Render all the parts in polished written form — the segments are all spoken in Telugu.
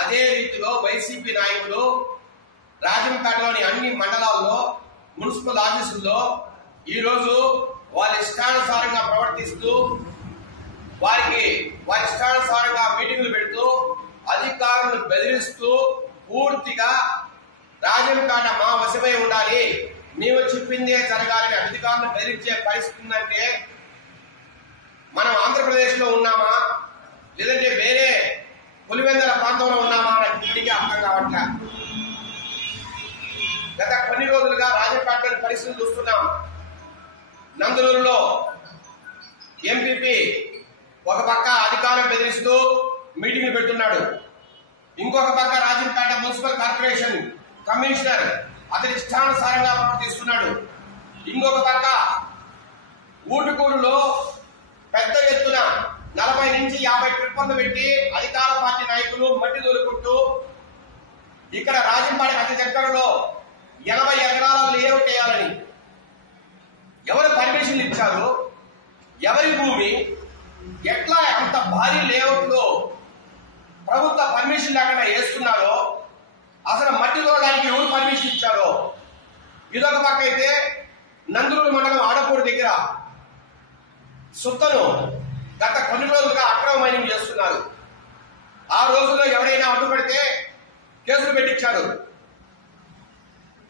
అదే రీతిలో వైసీపీ నాయకులు రాజంపేటలోని అన్ని మండలాల్లో మున్సిపల్ ఆఫీసుల్లో ఈరోజు వాళ్ళ ఇష్టానుసారంగా ప్రవర్తిస్తూ వారి ఇష్టానుసారంగా మీటింగులు పెడుతూ అధికారులను బెదిరిస్తూ పూర్తిగా రాజంపేట మా వశమై ఉండాలి, మేము చెప్పిందే జరగాలని అధికారులను బెదిరించే పరిస్థితి ఉందంటే మనం ఆంధ్రప్రదేశ్ లో ఉన్నామా లేదంటే వేరే పులివెందుల ప్రాంతంలో ఉన్నామా అని ఇప్పటికీ అర్థం కావట్లే. గత కొన్ని రోజులుగా రాజంపేటలోని పరిస్థితులు చూస్తున్నాం. నందలూరులో ఎంపీపీ ఒక పక్క అధికారం బెదిరిస్తూ మీటింగ్లు పెడుతున్నాడు, ఇంకొక పక్క రాజంపేట మున్సిపల్ కార్పొరేషన్ కమిషనర్ అతని ఇష్టానుసారంగా ప్రవర్తిస్తున్నాడు, ఇంకొక పక్క ఊటుకూరులో పెద్ద ఎత్తున 40 నుంచి 50 ట్రిప్పులు పెట్టి అధికార పార్టీ నాయకులు మట్టి దొరుకుంటూ ఇక్కడ రాజంపేట అతి దగ్గరలో 80 ఎకరాల లేఅవుట్ వేయాలని ఎవరు పర్మిషన్ ఇచ్చారు, ఎవరి భూమి, ఎట్లా అంత భారీ లేఅవుట్ లో ప్రభుత్వ పర్మిషన్ లేకుండా వేస్తున్నారో, అసలు మట్టి తోడడానికి ఎవరు పర్మిషన్ ఇచ్చారో. ఇదొక పక్క అయితే నందలూరు మండలం ఆడపూడి దగ్గర సుత్తను గత కొన్ని రోజులుగా అక్రమ మైనింగ్ చేస్తున్నారు. ఆ రోజుల్లో ఎవరైనా అడ్డుపడితే కేసులు పెట్టించారు.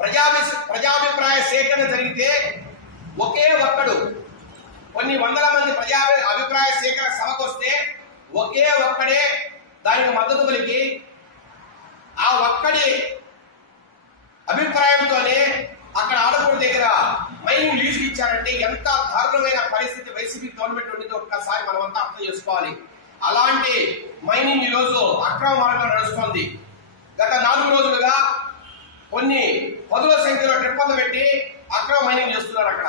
ప్రజాభిప్రాయ సేకరణ జరిగితే ఒకే ఒక్కడు కొన్ని వందల మంది అభిప్రాయ సేకరణ సభకు వస్తే ఒకే ఒక్కడే దానికి మద్దతు పలికి ఆ ఒక్కడి అభిప్రాయంతోనే అక్కడ ఆడపూడి దగ్గర మైనింగ్ లీజుకి ఇచ్చారంటే ఎంత దారుణమైన పరిస్థితి వైసీపీ గవర్నమెంట్ ఉండేది ఒక్కసారి మనమంతా అర్థం చేసుకోవాలి. అలాంటి మైనింగ్ ఈ రోజు అక్రమ మార్గంలో నడుస్తోంది. గత 4 రోజులుగా కొన్ని 10ల సంఖ్యలో ట్రిప్పులు పెట్టి అక్రమ మైనింగ్ చేస్తున్నారు అక్కడ.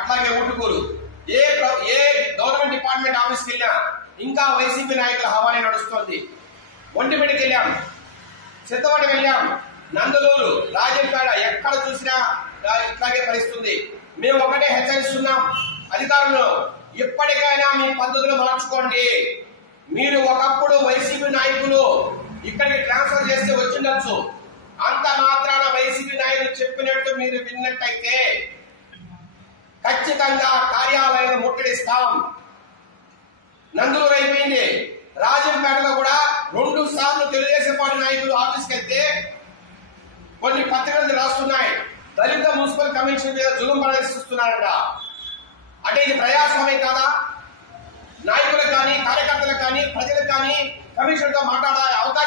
అట్లాగే ఊటుకూరు ఏ గవర్నమెంట్ డిపార్ట్మెంట్ ఆఫీస్కి వెళ్ళినా ఇంకా వైసీపీ నాయకుల హవానే నడుస్తోంది. ఒంటిమిడికి వెళ్ళాం, సిద్ధవటం వెళ్ళాం, నందలూరు, రాజంపేట ఎక్కడ చూసినా ఇట్లాగే పరిస్థితుంది. మేము ఒకటే హెచ్చరిస్తున్నాం అధికారులు, ఇప్పటికైనా మీ పద్ధతులు మార్చుకోండి. మీరు ఒకప్పుడు వైసీపీ నాయకులు ఇక్కడికి ట్రాన్స్ఫర్ చేస్తే వచ్చిండొచ్చు, అంత మాత్రాన వైసీపీ నాయకులు చెప్పినట్టు మీరు విన్నట్టయితే ఖచ్చితంగా కార్యాలయాలు ముట్టడిస్తాం. నందలూరు అయిపోయింది, రాజంపేటలో కూడా 2 సార్లు తెలుగుదేశం పార్టీ నాయకులు ఆఫీస్కి వెళ్తే కొన్ని పత్రికలు రాస్తున్నాయి, దళిత మున్సిపల్ కమిషన్ మీద జులుం ప్రదర్శిస్తున్నారంట. అంటే ఇది ప్రజాస్వామ్యం కాదా? నాయకులకు కానీ కార్యకర్తలకు కానీ ప్రజలకు కానీ కమిషన్ తో మాట్లాడే అవకాశం